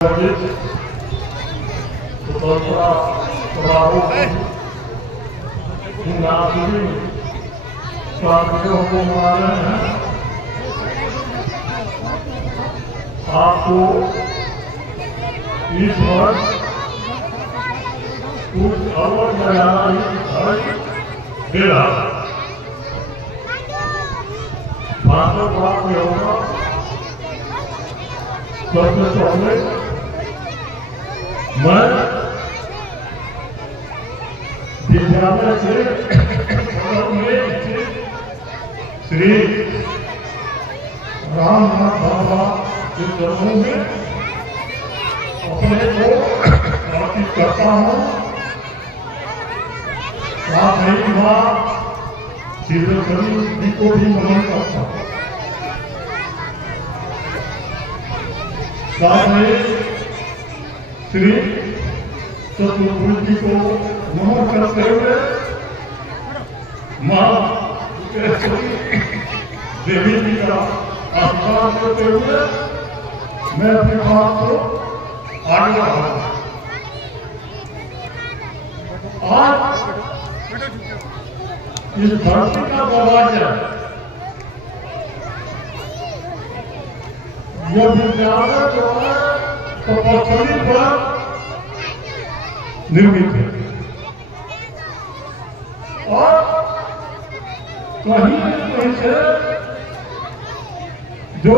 आपको इस वर्ष कुछ अवसर मिला भाषण प्राप्त होगा। सबसे पहले मैं विद्यालय से श्री रामनाथ बाबा के चरणों में अपने को समर्पित करता हूँ। साथ ही माँ सिद्धेश्वरी जी को भी नमन करता हूँ। साथ ही श्री चतुर्भुज जी को नमन करते हुए माँ देवी जी का आशीर्वाद देते हुए मैं अपने बात को आगे बढ़ाऊंगा। आज इस धरती का दरवाजा यह विद्यालय जो है तपस्वी पर निर्मित है और कहीं कहीं से जो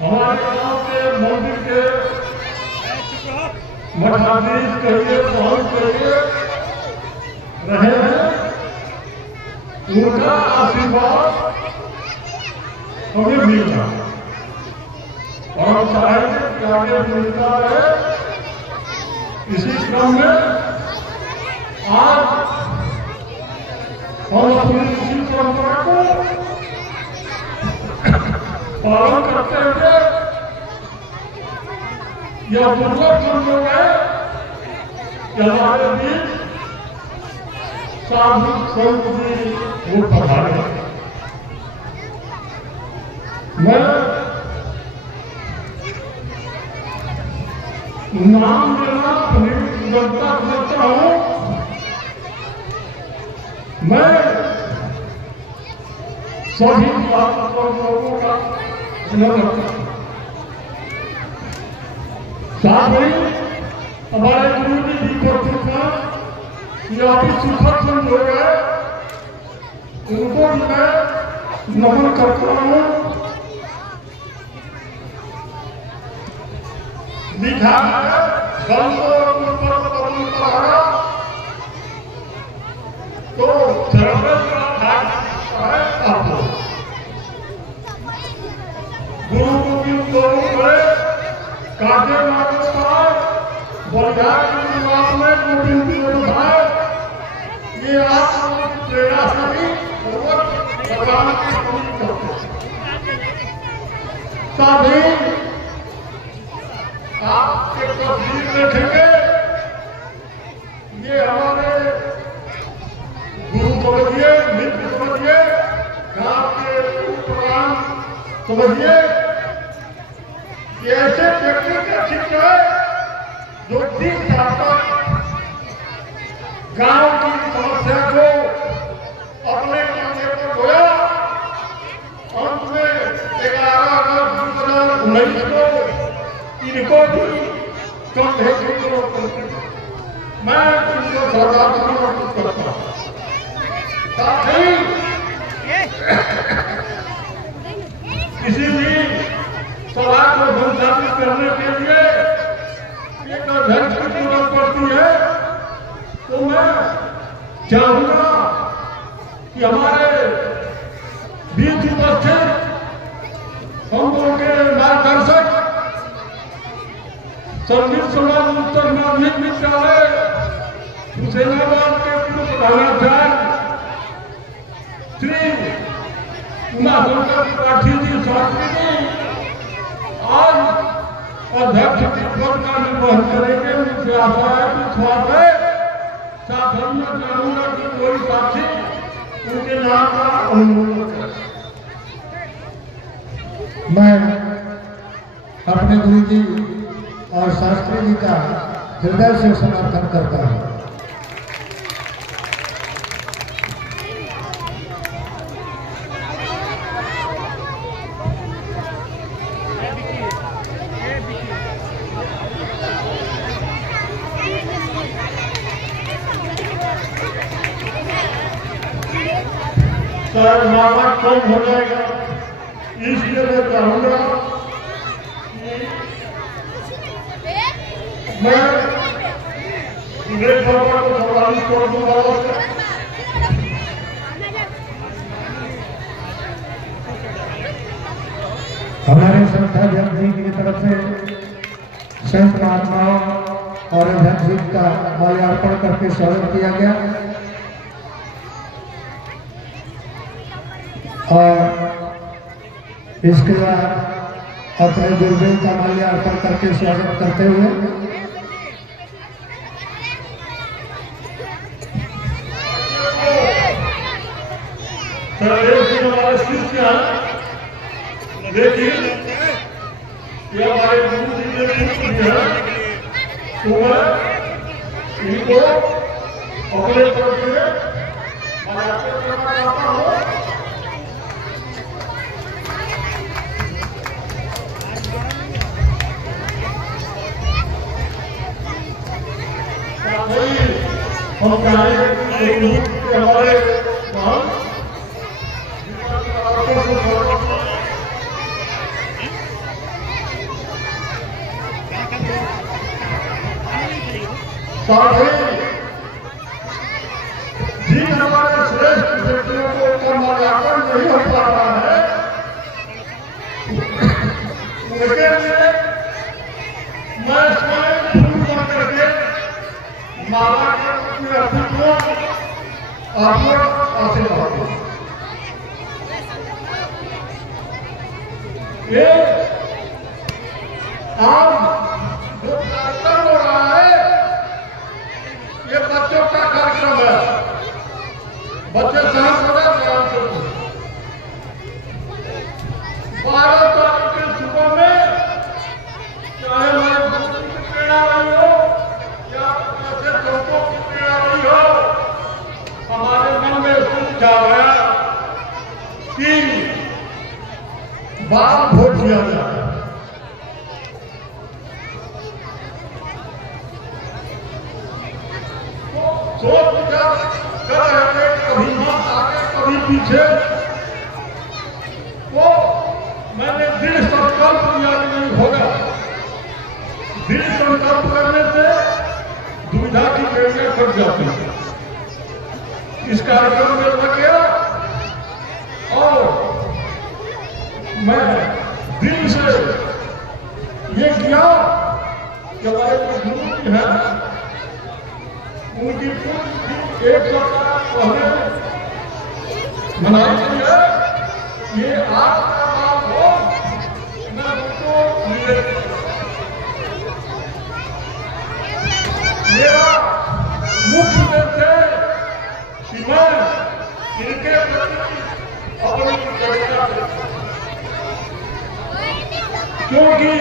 हमारे गांव के मंदिर के मठाधीश कहिए बहुत कहिए रहे हैं, उनका आशीर्वाद हमें मिल रहा है और चाहेंगे कि आगे मिलता रहे। इसी क्रम में आज हम अपनी इसी परंपरा को पालन करते हुए यह दुर्लभ संयोग है कि हमारे बीच साधु संत जी वो पधारे। मैं नाम लेना अपनी जनता करता हूँ। मैं सभी लोगों का साथ ही हमारे गुरु जी भी उपस्थित हैं। यह अभी सुखद संयोग है, उनको भी मैं नमन करता हूँ। लिखा है तो गुरु गोविंद काटे ये आप प्रेरणा सभी भगवान की पूरी करते सभी आपके तस्वीर देखेंगे। ये हमारे गुरु समझिए, मित्र समझिए, गांव के प्रधान समझिए। ये ऐसे व्यक्ति का चित्र है जो 30 साल तक गांव की समस्या को अपने कंधे पर ढोया। अंत में 11 अगस्त 2019 को इनको भी कंधे की जरूरत पड़ती है। मैं इनको सरकार को समर्पित करता हूँ। साथ ही किसी भी सभा को संचालित करने के लिए एक अध्यक्ष की जरूरत पड़ती है, तो मैं चाहूंगा कि हमारे बीच उपस्थित हम लोगों के मार्गदर्शक संगीत समाज उत्तर माध्यमिक विद्यालय हुसैनाबाद के पूर्व प्रधानाचार्य श्री उमाशंकर त्रिपाठी जी शास्त्री जी आज अध्यक्ष के पद का निर्वहन करेंगे। मुझे आशा है, विश्वास है। साथ ही मैं चाहूंगा कि कोई साथी उनके नाम का अनुमोदन करे। मैं अपने गुरु जी और शास्त्री जी का हृदय से समर्थन करता हूँ। शायद मामा कम हो जाएगा, इसलिए मैं चाहूंगा कि मैं सुरेश बाबा को 44 कर दूंगा। हमारे संस्था अध्यक्ष जी की तरफ से संत महात्माओं और अध्यक्ष जी का माल्यार्पण करके स्वागत किया गया और इसके बाद अपने गुरुदेव का माल्यार्पण करके स्वागत करते हुए हमारे शिष्य देखिए ये हमारे गुरु जी ने है, तो मैं इनको अपने तरफ से माल्यार्पण करना चाहता हूँ। हम चाहेंगे कि हमारे जिन हमारे श्रेष्ठ व्यक्तियों को उनका माल्यार्पण नहीं हो पा रहा है, उनके लिए मैं स्वयं फूल बन करके माला के रूप में अर्पित हूँ। आप लोग आशीर्वाद दो। ये आज जो कार्यक्रम हो रहा है, ये बच्चों का कार्यक्रम है। बच्चे शांत हो गए, ध्यान से 12 तारीख की सुबह में चाहे हमारे गुरु की प्रेरणा रही हो या ऐसे संतों की प्रेरणा रही हो, हमारे मन में सोच आ गया कि बाल भोट किया जाए। सोच विचार कर रहे थे, कभी मत आगे कभी पीछे, तो मैंने दृढ़ संकल्प लिया कि नहीं होगा। दृढ़ संकल्प करने से दुविधा की बेड़ियां कट जाती है। इस कार्यक्रम में लग गया और मैं दिल से ये किया कि हमारे गुरु जी हैं, उनकी पुण्यतिथि 1 सप्ताह पहले मनाई गई है। ये आज का बात हो, मैं उनको मिले। मेरा मुख्य उद्देश्य है कि मैं इनके प्रति अपनी कृतज्ञता करूं, क्योंकि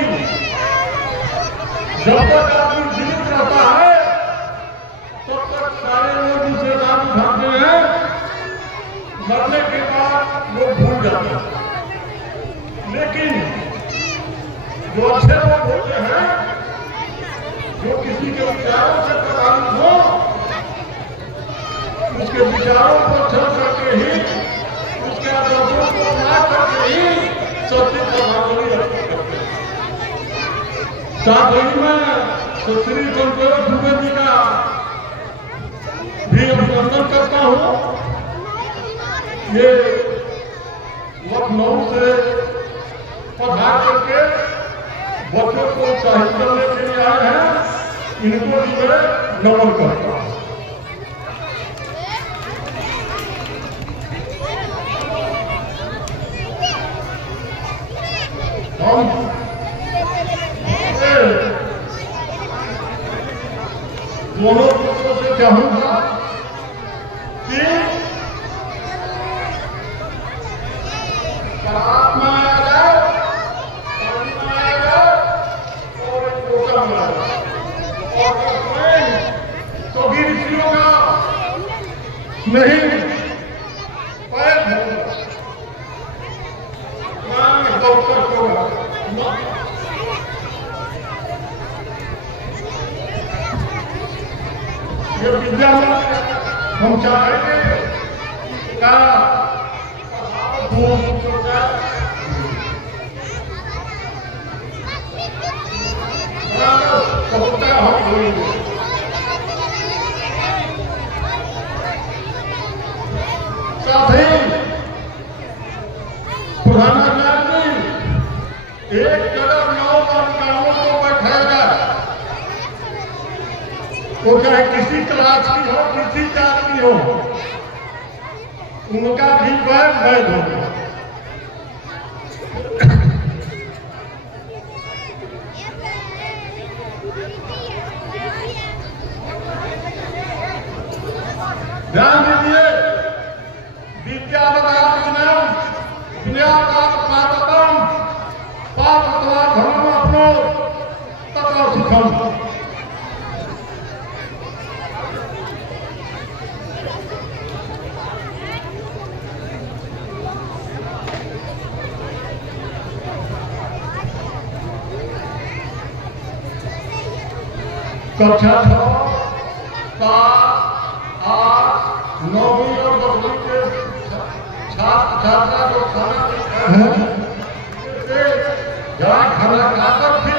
जब तक आदमी जीवित रहता है तब तक सारे लोग उसे नाम उठाते हैं, मरने के बाद लोग भूल जाते हैं। लेकिन जो अच्छे लोग होते हैं, जो किसी के विचारों से प्रभावित हो, उसके विचारों पर चल करके ही, उसके आदर्शों को अपना करके ही सत्य का भावनी अर्पित करते हैं। साथ ही मैं श्री संतोष दुबे जी का भी अभिनंदन करता हूँ। ये लखनऊ से पधार करके बच्चों को उत्साहित करने के लिए आए हैं, इनको भी मैं नमन करता हूँ। हम दोनों पुत्रों से चाहूंगा कि परमात्मा आ जाए और इनको नहीं पैर धोगा डॉक्टर होगा ये विद्यालय हम चाहेंगे का साथ ही प्रधानाचार्य जी एक कदम 9 कानून को बैठाएगा वो चाहे किसी क्लास की हो किसी जात की हो उनका भी वैध होगा। ध्यान दीजिए विद्यावदान पातम पातत्वा धर्म अपनो तत्र सुखम। कक्षा 6, 7, 8, 9वीं और 10वीं के छात्र छात्रा को खाना जहाँ खाना खाकर फिर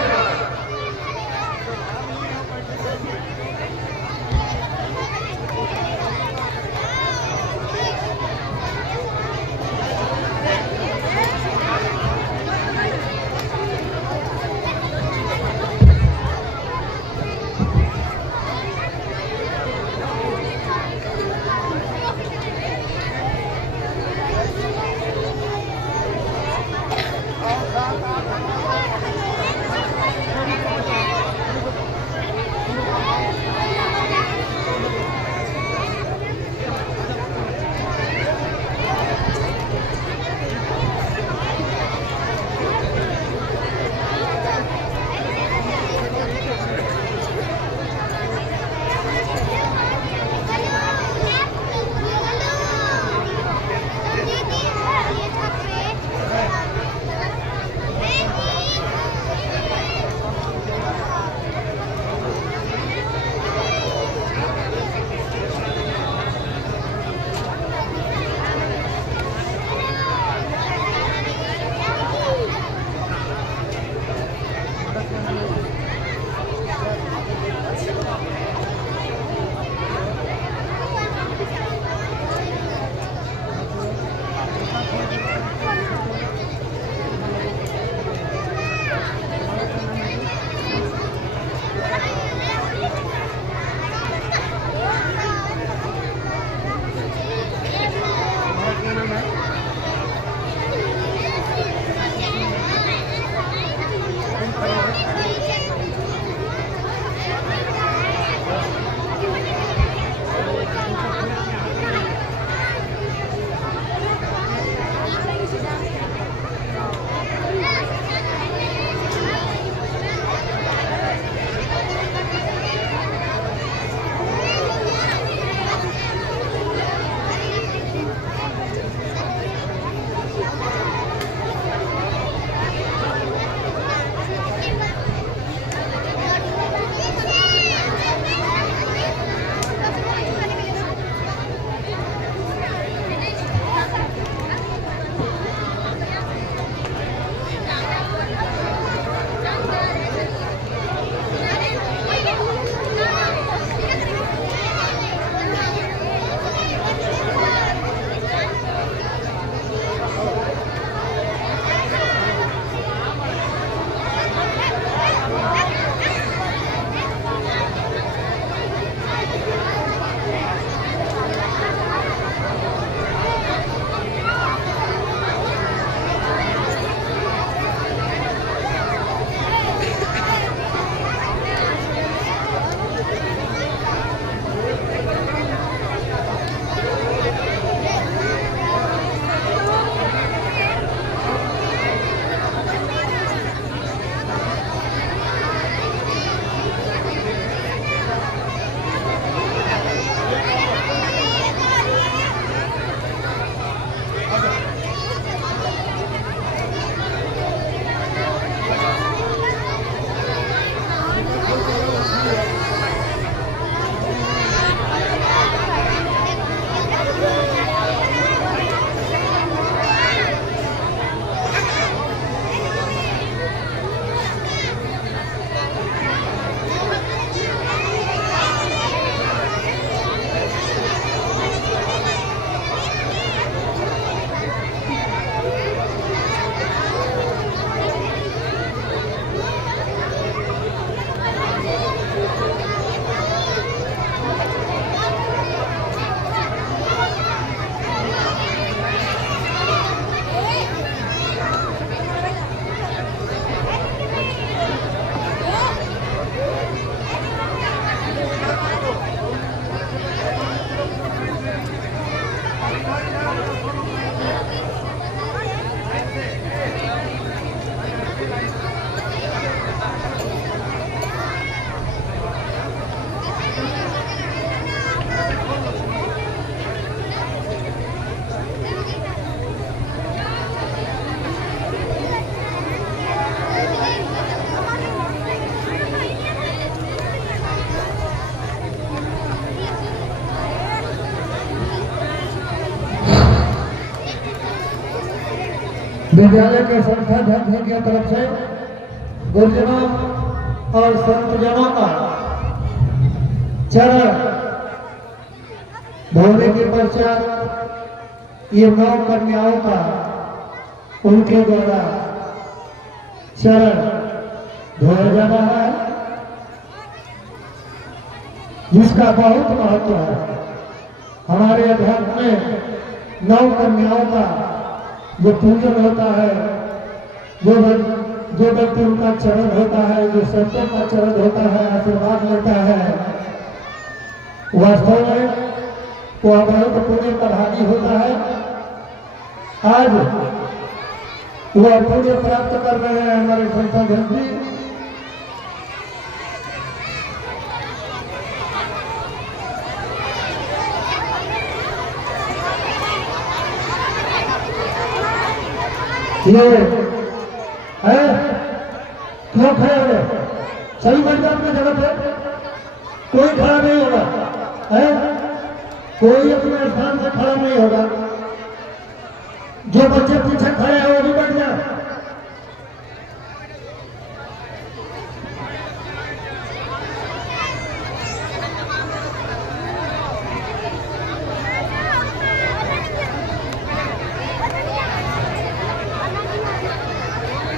विद्यालय के संस्थाध्यक्ष जी की तरफ से गुरुजनों और संतजनों का चरण धोने के पश्चात ये 9 कन्याओं का उनके द्वारा चरण धोया जा रहा है, जिसका बहुत महत्व है। हमारे अध्यात्म में 9 कन्याओं का जो पूजन होता है, जो व्यक्ति उनका चरण होता है, जो संतों का चरण होता है, आशीर्वाद लेता है, वास्तव में वो बहुत पुण्य का भागी होता है। आज वह पुण्य प्राप्त कर रहे हैं हमारे संस्थाध्यक्ष जी। ये है क्यों खड़े हो गए? सही बैठ जाओ अपने जगह पे, कोई खड़ा नहीं होगा है, कोई अपने स्थान से खड़ा नहीं होगा। जो बच्चे पीछे खड़े हैं वो भी बैठ जाए।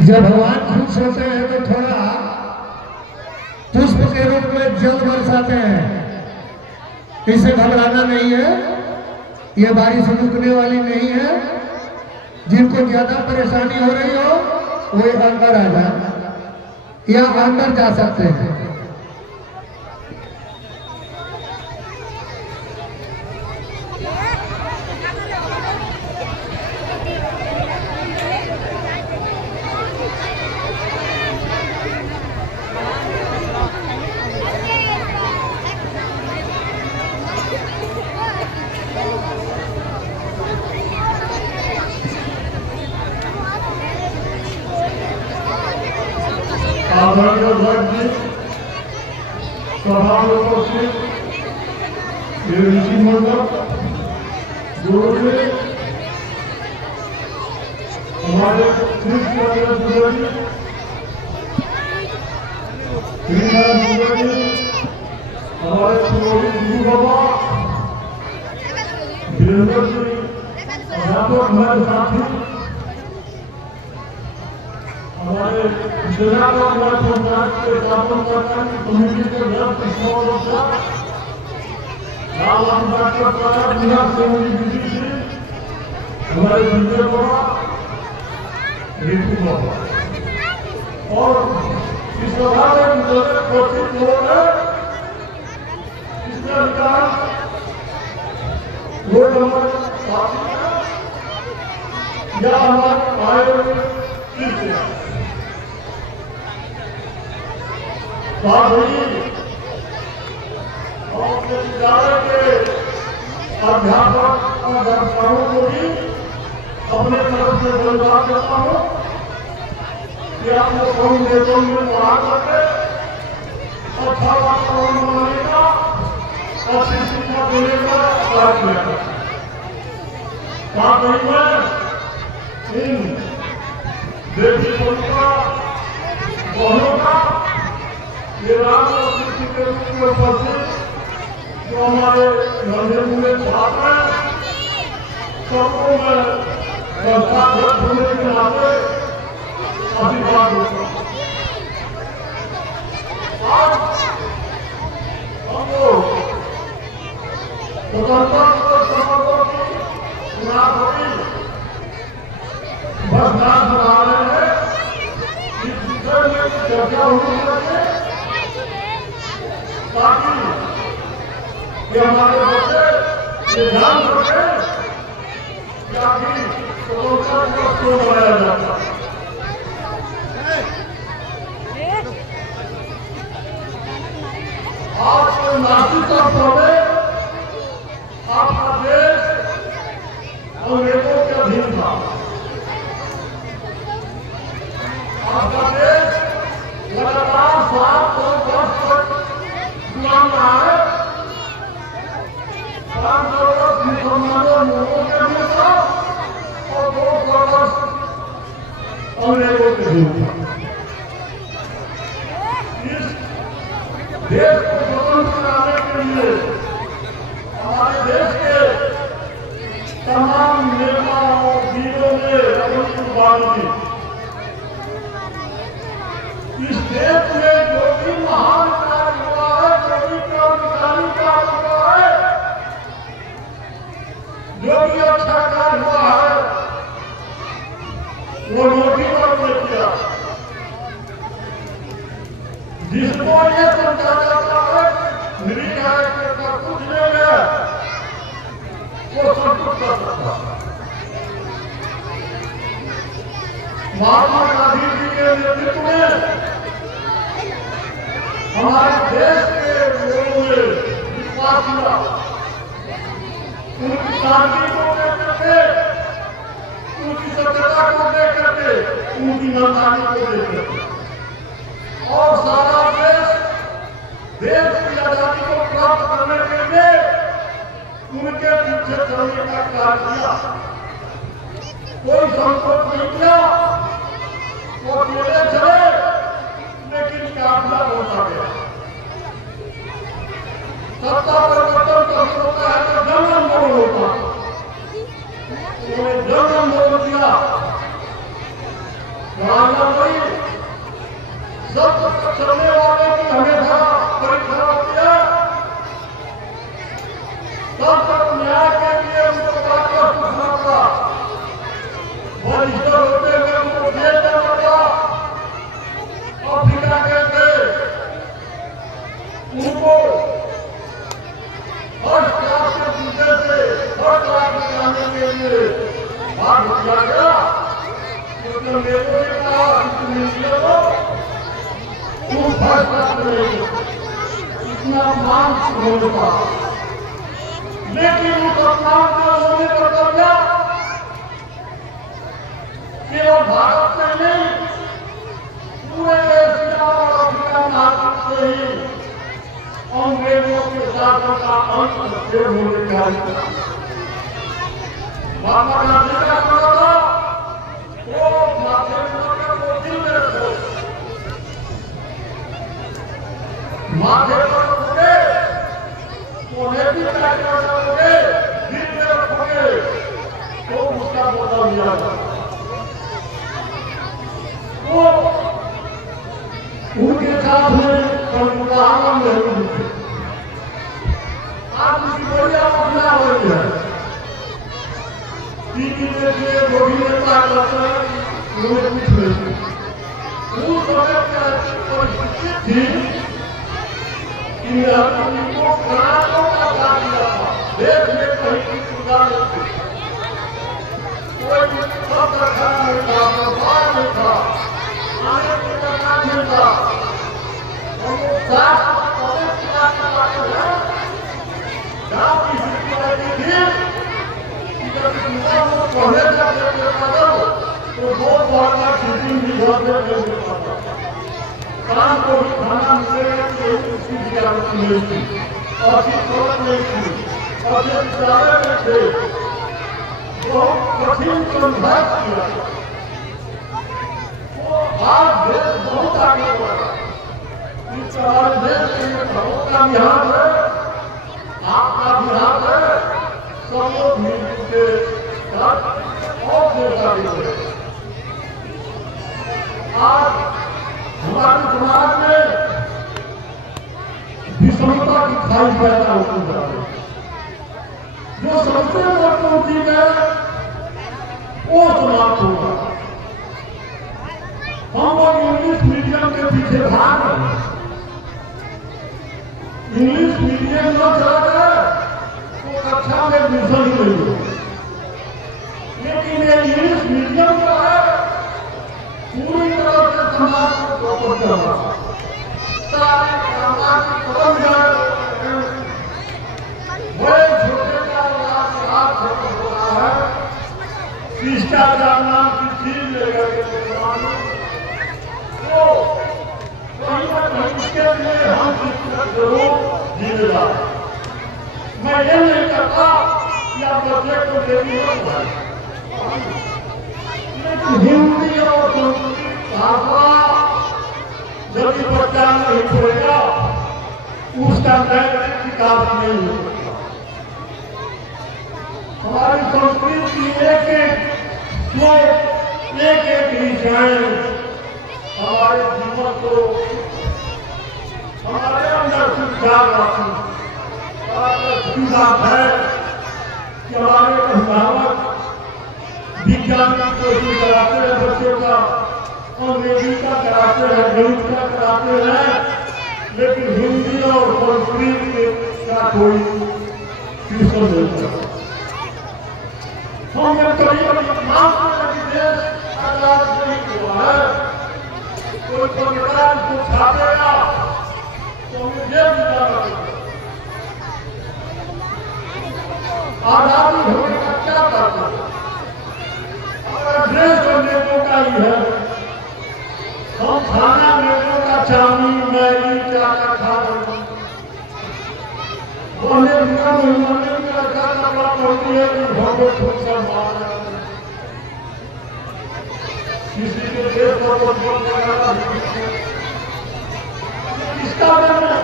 जब भगवान खुश होते हैं तो थोड़ा पुष्प के रूप में जल बरसाते हैं। इसे घबराना नहीं है, ये बारिश रुकने वाली नहीं है। जिनको ज्यादा परेशानी हो रही हो वो अंदर आ जाए या अंदर जा सकते हैं। आदरणीय अध्यक्ष जी, सभा में उपस्थित ऋषि मंडल, गुरु जी, हमारे हमारे पुरोहित गुरु बाबा, वीरेंद्र जी, अध्यापक हमारे साथी, हमारे जिला का हमारे पंचायत के स्थापन करता की कमेटी के व्यक्त सदस्य लाल डॉक्टर प्रकाश मीना सिंह जी, हमारे विजय बाबा, रितु बाबा और इस सभा में उपस्थित लोग हैं। इसके अधिकार लोग हमारे साथी या हमारे आए और विद्यालय के अध्यापक और दर्शकों को भी अपने तरफ से धन्यवाद देता हूँ कि आपको कम देशों में पढ़ा करके अच्छा वातावरण बनाने का, अच्छी शिक्षा देने का प्रयास किया। साथ ही में इन देवी का बहनों का ये राष्ट्र के रूप में उपस्थित जो हमारे मंदिर में छात्र हैं, सबको मैं संस्थाध्यक्ष होने के नाते आशीर्वाद देता हूँ। आज हम लोग स्वतंत्रता समर्पण की चुनावी बरसात बना रहे हैं। इस विषय में चर्चा होनी चाहिए ताकि ये हमारे बच्चे ये ध्यान रखें कि आखिर स्वतंत्रता दिवस क्यों मनाया जाता है। आज के नागरिकता प्रवेश आपका देश अंग्रेजों के अधीन था। आपका देश लगातार 7 वर्ष तक गुलाम रहा है। 5 वर्ष मुसलमानों लोगों के लिए था और 2 वर्ष अंग्रेजों के विरुद्ध। इस देश को स्वतंत्र कराने के लिए हमारे देश के तमाम नेताओं वीरों ने अपनी कुर्बानी दी। इस देश में जो भी महान कार्य हुआ है, जो भी क्रांतिकारी कार्य हुआ है, जो भी अच्छा कार्य हुआ है, वो मोदी बाबू ने किया। जिसको ये समझा जाता है निर्विचार का कुछ नहीं है, वो सब कुछ कर सकता है। महात्मा गांधी जी के नेतृत्व में हमारे देश के लोगों ने विश्वास किया। उनकी शांति को देख करके, उनकी सत्यता को देख करके, उनकी ईमानदारी को देख करके, और सारा देश की आजादी को प्राप्त करने के लिए उनके पीछे चलने का कार्य किया। कोई संकोच नहीं किया, वो अकेले चले, लेकिन काफिला होता गया। सत्ता परिवर्तन कभी होता है तो जन आंदोलन होता है। उन्होंने जन आंदोलन किया, भाई सब चलने वाले की हमेशा परीक्षा होती है। तब तक न्याय के लिए उनको ताकत पूछना पड़ा, बहिष्कार होते हुए उनको जेल जाना पड़ा। अफ्रीका के थे, उनको हर क्लास के टीचर से हर क्लास में जाने के लिए भाग किया गया। उसने मेरे को कहा तुम फैसला करेंगे, इतना मान होगा, लेकिन उस अपमान को उन्होंने कर दिया। केवल भारत में नहीं, पूरे एशिया और अफ्रीका महाद्वीप से ही अंग्रेजों के शासन का अंत फिर होने का महात्मा गांधी का कहना था, वो माथे पर वो दिल में रखो, माथे पर रखोगे तो भी क्या करोगे, दिल में रखोगे तो उसका बदला लिया जाएगा। वो उनके साथ में जवाहरलाल नेहरू थे। आज उसकी बड़ी अपना हो रही है। टीवी देखिए, जो भी नेता करते हैं, उन्होंने कुछ नहीं। उस समय परिस्थिति थी कि उनको करारों का साथ दिया था। देश में कहीं की सुविधा नहीं थी, कोई सब रखा नहीं था, व्यापार नहीं था, आने की जगह नहीं था। पढ़ने जाते तो बहुत बार शूटिंग भी काम को भी खाना मिलेगा तो उसकी गिरावट नहीं थी, और नहीं थी, और जब विद्यालय में थे बहुत कठिन संघर्ष किया। आज देश बहुत आगे बढ़ा। इस हमारे देश के सबका बिहार है, आपका बिहार है, सब लोग मिलजुल के साथ और देश आगे बढ़े। आज हमारे समाज में विषमता की खाई पैदा होती जा रही है। जो सबसे महत्वपूर्ण चीज है वो समाप्त होगा। हम लोग इंग्लिश मीडियम के पीछे भाग रहे हैं। इंग्लिश मीडियम न चला जाए तो कक्षा में एडमिशन नहीं हो, लेकिन ये इंग्लिश मीडियम जो है पूरी तरह से समाज को चौपट कर रहा है। सारे सामाजिक बड़े छोटे का हाथ हो रहा है। शिष्टाचार नाम की चीज लेकर के तो कहीं ना कहीं इसके लिए हम जरूर जिम्मेदार। मैं ये नहीं कहता कि आप बच्चे को देवी हो, हिंदी और संस्कृत भाषा यदि बच्चा नहीं पढ़ेगा उसका नैतिक विकास नहीं हो सकता। हमारी संस्कृत की एक एक विषय हमारे जीवन को हमारे अंदर सुविधा बात है कि हमारे अभिभावक विज्ञान की कोशिश कराते हैं बच्चों का, अंग्रेजी का कराते हैं, गणित का कराते हैं, लेकिन हिंदी और संस्कृत का कोई ट्यूशन नहीं करता। हम करीब देश आजाद नहीं हुआ है, कोई सरकार को छापेगा तो हमें ये आजादी होने का क्या करता है? ड्रेस लेने का ही है, हम खाना लेने का चाउमीन मैगी क्या क्या खा रहे हैं, बोले मेहमानी में अच्छा कपड़ा पहनती है कि भगो खुद से मार किसी के देश को बोल करना इसका देना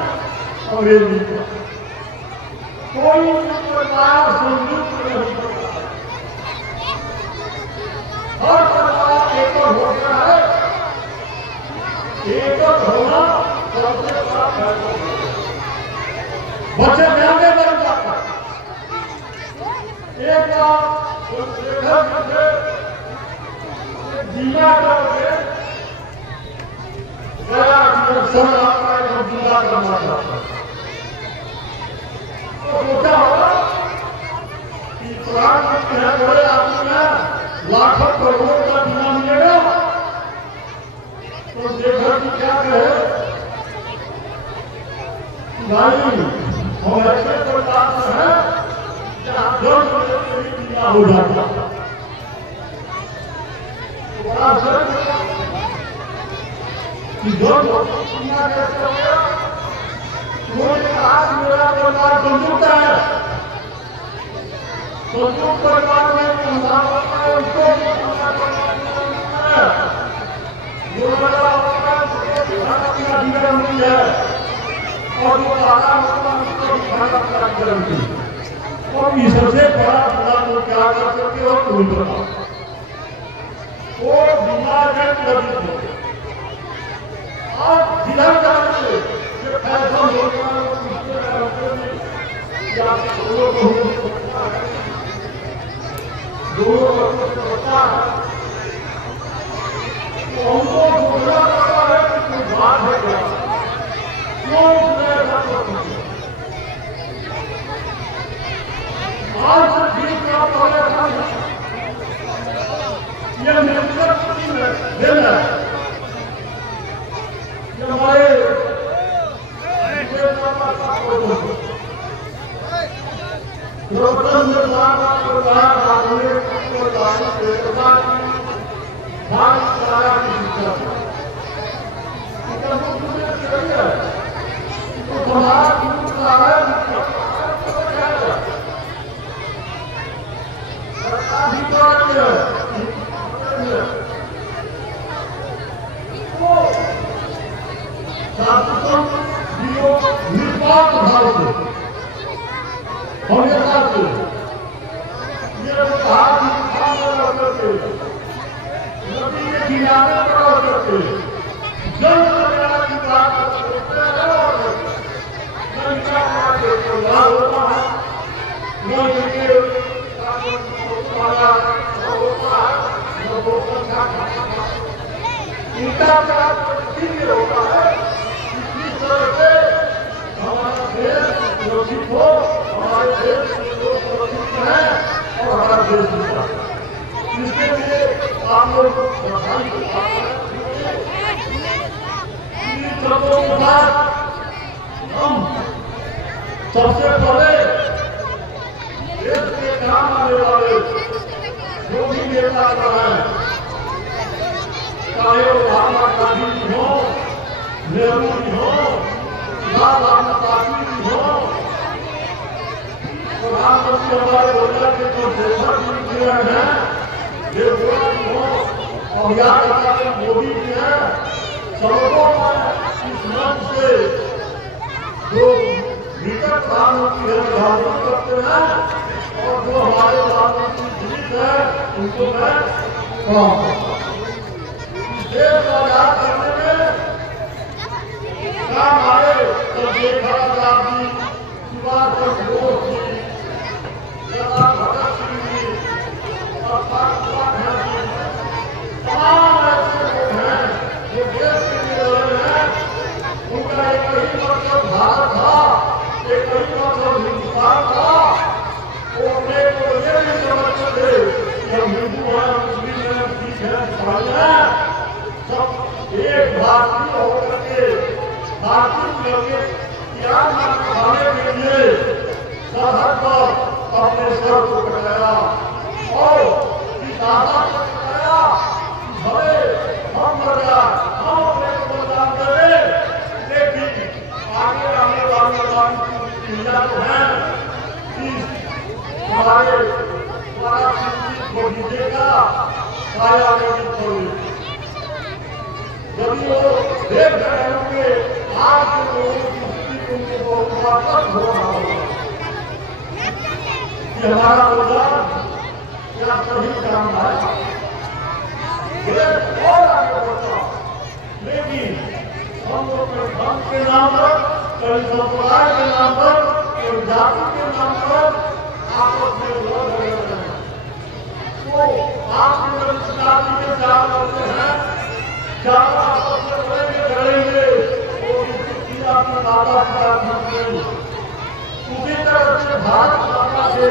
अंग्रेजी का कोई प्रकार संयुक्त नहीं करता, हर प्रकार एक होता है, एक होना सबसे बड़ा फैसला है। बच्चे ध्यान बन जाता है, एक जीवा करके गया सर आपका एक जीवा करना चाहता है, तो सोचा होगा कि प्रधानमंत्री है बड़े आदमी है, लाखों करोड़ों का बीमा मिलेगा, तो देखो कि क्या कहे भाई हम ऐसे प्रकार से हैं जहाँ जन्म लेते ही बीमा हो जाता है। बड़ा सर कि बीमा कैसे हो गया, उन्होंने कहा मेरा परिवार संयुक्त है, संयुक्त परिवार में संसार होता है, उसको नहीं है और वो आधा और इससे बड़ा बड़ा तो क्या कर सकते हो तुम बताओ, वो बीमार है लगी और जिधर जाने ये फैसला होगा होता है तो हमको बोलना पड़ता है कि कुछ बात है क्या, क्यों आज से ठीक का पहले ये नेतृत्व देना हमारे निष्पात भाव से हमेशा से ये नदी के किनारे पर करके जल वगैरह की बात करते हैं और होता है इनका होता है इस तरह से हमारा देश सुरक्षित हो, हमारे देश के लोग सुरक्षित हैं और हमारा देश जीता। इसके लिए आप लोग हम सबसे पहले देश के काम आने वाले जो भी नेता है, चाहे वो महात्मा गांधी जी हो, नेहरू जी हो, प्रधानमंत्री जी हो, प्रधानमंत्री हमारे बोला के जो देशभक्त हैं, देवगौड़ा जी हो, और याद रखा कि मोदी जी हैं सबको इस मंच से जो भीतर प्रधानमंत्री है प्रधानमंत्री करते हैं और जो हमारे प्रधानमंत्री जीवित है उनको मैं देश को आजाद करने में काम आए तो शेखर आजाद जी, सुभाष चंद्र बोस जी, सरदार भगत सिंह जी और तमाम ऐसे लोग हैं जो देश के लिए लड़े हैं। उनका एक ही मतलब भारत था, एक ही मतलब हिंदुस्तान था। वो अपने को ये नहीं समझते थे कि हम हिंदू हैं, मुस्लिम हैं, सिख हैं, ईसाई हैं, सब एक भारतीय होकर के भारतीय लोग ज्ञान खाने के लिए सरहद पर अपने सर को कटाया और दादा को कटाया। भले हम लगा हम अपने को बदलाव करें, लेकिन आगे आने वाली पीढ़ियां तो हैं हमारे द्वारा को जीतेगा साया नहीं छोड़ेगी। यदि वो देख रहे होंगे आज के लोगों की स्थिति उनको वापस हो रहा होगा कि हमारा रोजगार क्या सही काम है देश और आगे बढ़ता। लेकिन हम लोग धर्म के नाम पर, कभी संप्रदाय के नाम पर, कभी जाति के नाम पर आपस में लड़ रहे हैं। तो आप जाति के चार होते हैं, चार आपस में लड़ेंगे वो अपने दादा का उसी तरह से भारत माता से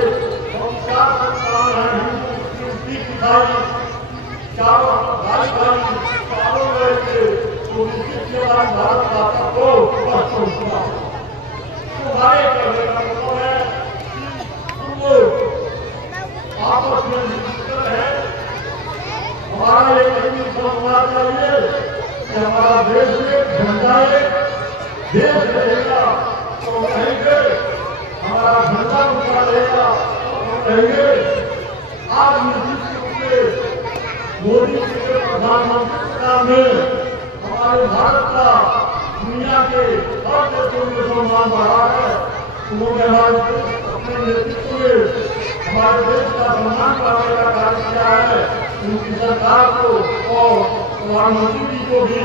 हम चार संस्थान हैं, हिंदू सिख ईसाई चारों भाई भाई चारों रहेंगे। तो इसके बाद भारत माता को पहुंचा हमारे करने का मतलब है कि हम लोग आपस में मिलकर है। हमारा एक ही होना चाहिए कि हमारा देश में झंडा एक देश रहेगा तो रहेंगे, हमारा झंडा ऊंचा रहेगा तो रहेंगे। आज निश्चित रूप से मोदी जी के प्रधानमंत्री में हमारे भारत का दुनिया के हर देशों में सम्मान बढ़ा है। उन्होंने हमारे अपने नेतृत्व में हमारे देश का सम्मान करने का कार्य किया है। उनकी सरकार को और प्रधानमंत्री जी को भी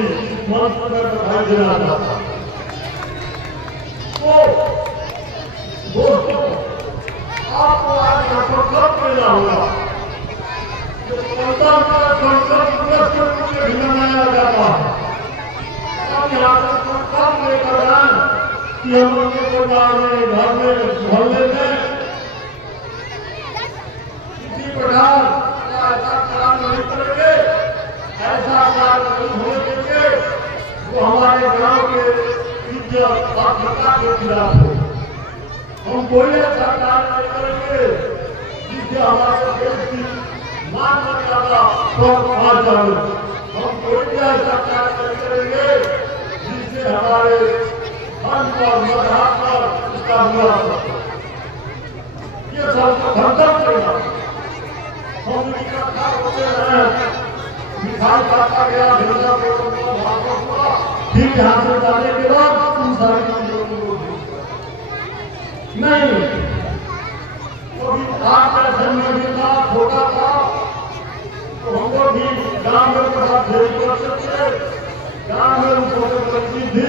मंच पर बधाई देना चाहता है। तो दोस्तों आपको आज यहाँ पर कब लेना होगा, संसद दिवस के रूप में भी मनाया जाता है। अब यहाँ पर कब लेकर आए कि हम अपने परिवार में, घर में, मोहल्ले में किसी प्रकार का ऐसा काम नहीं करेंगे, ऐसा काम नहीं होने देंगे वो हमारे गांव के इज्जत आत्मता के खिलाफ हो। हम कोई ऐसा काम नहीं करेंगे जिससे हमारे देश की मान मर्यादा पर आ जाए। हम कोई ऐसा काम नहीं करेंगे जिससे हमारे मन पर मजहब पर उसका बुरा असर। ये सब धरधर करेगा। हम इकट्ठा होते हैं, मिठाई खाता गया, भेजा फिर यहाँ से जाने के बाद उन सारी चीजों को नहीं। कभी आपका जन्म था छोटा था तो हमको भी गांव में प्रसाद भेज कर सकते, गांव में उनको तरक्की थी,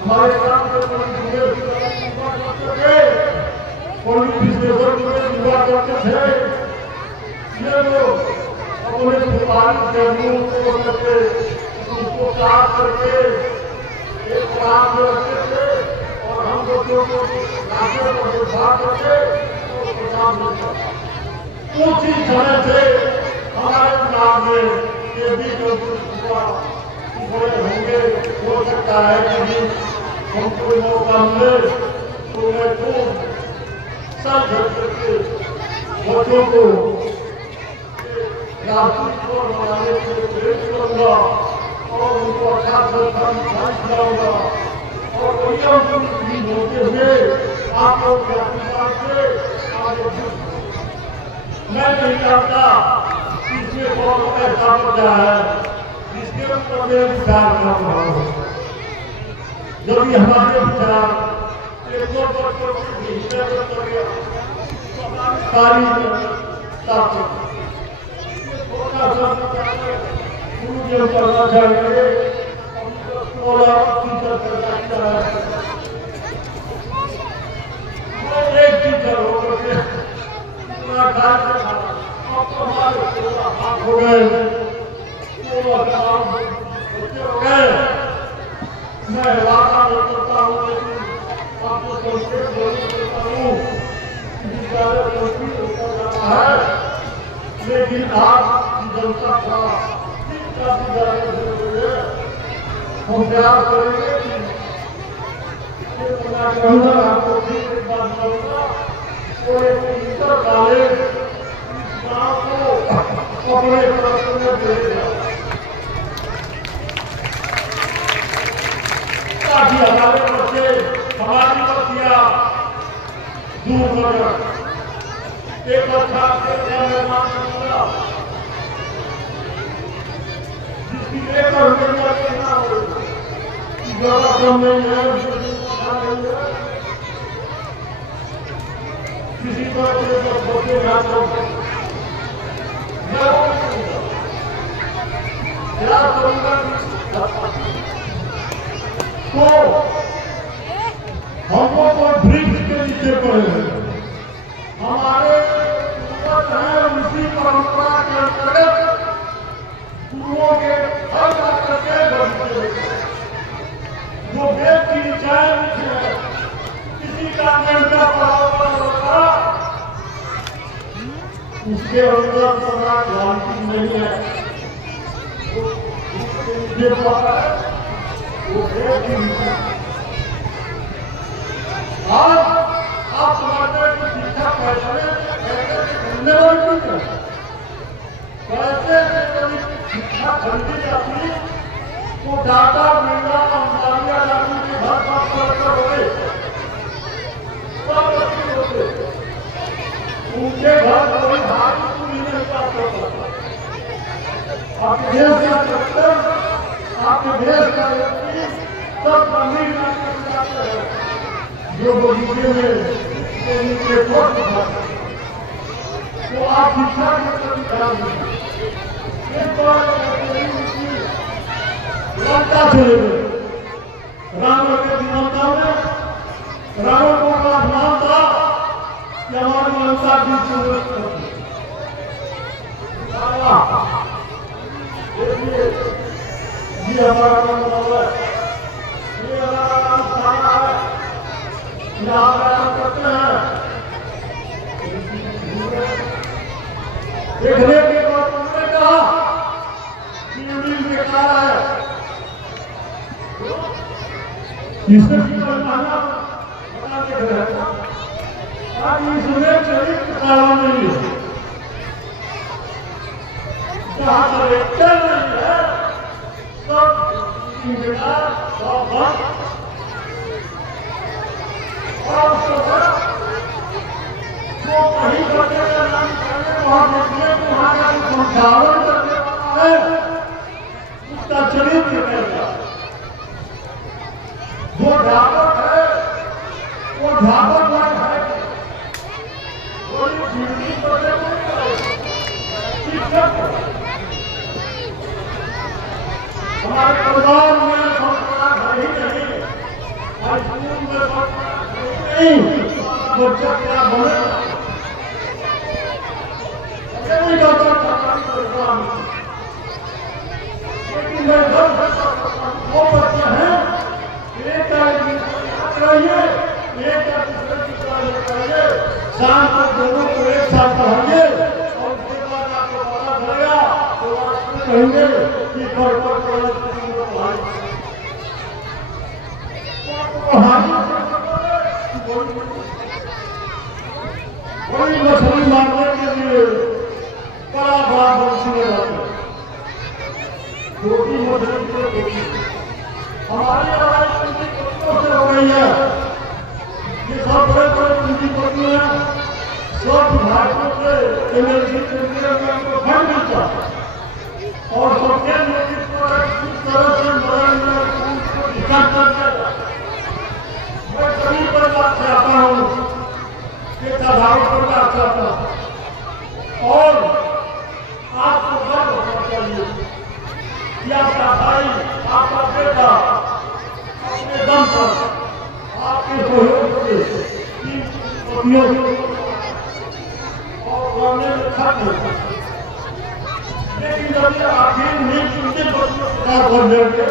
हमारे गांव में पंडित विश्वेश्वर युवा करते थे। ये लोग अपने सुपारी के मुंह को करके उसको काट करके एक काम रखते थे और हम बच्चों को नाचे पर बिठा करके उसी समय से हमारे नाम में ये भी बड़े होंगे। हो सकता है कि हम कोई मौका मिले तो मैं खूब सब करके बच्चों को राष्ट्रीय बनाने के लिए प्रेरित करूंगा और उनको अच्छा संस्थान खिलाऊंगा और वही हम होते हुए आप लोग के आशीर्वाद से आगे मैं नहीं चाहता इसमें कौन ऐसा वजह है जिसके ऊपर में विचार कर रहा हो। जब ये हमारे विचार एक दो सारी थोड़ा सा मुझे करना चाहिए एक टीचर हो गए हो गए मैं वादा नहीं करता हूँ लेकिन आपको संकेत जरूर देता हूँ विद्यालय मंत्री होता जाता है लेकिन आप जनता का हम प्रयास करेंगे कहूँगा आपको ठीक एक बात कहूँगा और एक इंटर कॉलेज गाँव को अपने तरफ में दे दिया ताकि हमारे बच्चे हमारी बच्चियाँ दूर हो जाए। एक अच्छा निर्माण करूँगा जिसकी एक कहना हो ज़्यादा कम नहीं है किसी तरह से बच्चे ना क्या करूँगा तो हम लोग वृक्ष के नीचे पड़े हमारे पूर्वज हैं उसी परंपरा के अंतर्गत गुरुओं के हर जाकर के जो वेद की ऋचाएं किसी का निर्णय होता उसके अंदर सम्राट क्रांति नहीं है वो वेद की आज आप समझते हैं कि शिक्षा पैसे खरीदने वाली है पैसे से कभी शिक्षा खरीदी जाती तो डाटा बिरला अंबानिया जाति के घर पर पढ़कर होते सब बच्चे होते उनके घर कोई भारी पूरी नहीं प्राप्त होता। आपके देश का डॉक्टर आपके देश का व्यक्ति सब गंभीर जाते हैं जो बगीचे में नीचे तो आप शिक्षा के प्रति ध्यान लंका चले गए रावण के दिमाग में रावण को का नाम था कि हमारी लंका की जरूरत देखिए ये हमारा नाम है ये हमारा नाम थाना है यहाँ बयान करते हैं देखने के बाद उन्होंने कहा कि यूनियन बेकार है ईश्वर की महिमा बता देख रहे हैं आज इसमें चरित्र कारण नहीं है जहाँ करेक्टर नहीं है सब बेटा सब और वो कहीं बच्चे का नाम करने वहाँ बच्चे को वहाँ का संचालन करने वाला है उसका चरित्र कैसा वो ध्यापक है वो ध्यापक वर्ग है कोई जिंदगी बच्चे को नहीं करेगा शिक्षक हमारे परिवार में संस्कार है ही नहीं आज स्कूल में संस्कार नहीं बच्चा क्या बनेगा लेकिन मैं वो बच्चे हैं एक कराइए एक कराइए शाम तक दोनों को एक साथ पढ़ाइए और उसके बाद आपको पता चलेगा तो आप कहेंगे कि घर पर कोई मछली मारने के लिए बड़ा बड़ा बंसी में जाते हैं छोटी मछली हमारी लड़ाई पूंजीपतियों से हो रही है ये सब बड़े बड़े पूंजीपति हैं सब विभागों से एनर्जी केंद्र में फंड मिलता कि आपका भाई, आपका बेटा अपने दम पर आपके सहयोग से इन पतियों और गाने में खत्म होता है। लेकिन जब ये आखिर में चिंतित क्या कर लेंगे,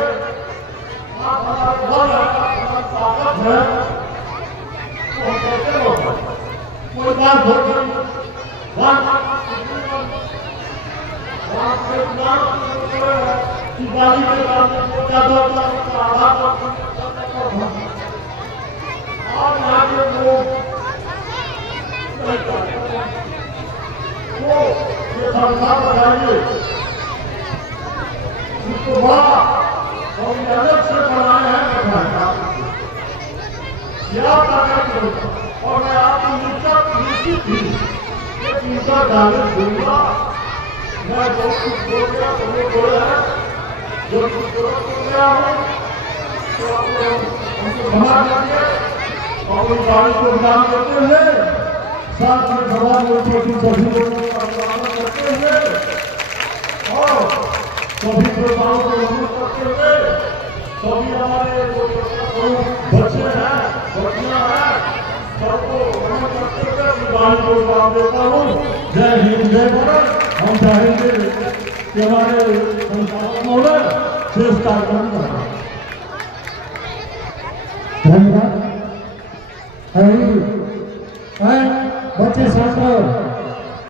आप हमारे बल है, हमारी ताकत है, तो हम कैसे हो सकते? कोई बात हो गई, दिवाली के बाद और यहाँ के लोग वो ये संसार बनाएंगे, उसको बाद हम अलग से बनाए हैं याद रखें। और मैं आपकी निश्चित थी एक निश्चित डाले दूंगा। मैं जो कुछ बोल गया तुम्हें बोला है, जो कुछ बोल गया हूँ तो हमको क्षमा करिए और उस गाड़ी को प्रदान करते हुए साथ में भगवान सभी लोगों का स्वागत करते हुए और सभी श्रोताओं को नमन करते हुए सभी हमारे जो बच्चे हैं, बच्चियां हैं, सबको नमन करते हुए गाड़ी को प्रदान देता हूँ। जय हिंद, जय भारत। हम चाहेंगे कि हमारे संस्थापकों ने शेष कार्यक्रम करें। धन्यवाद। बच्चे साथ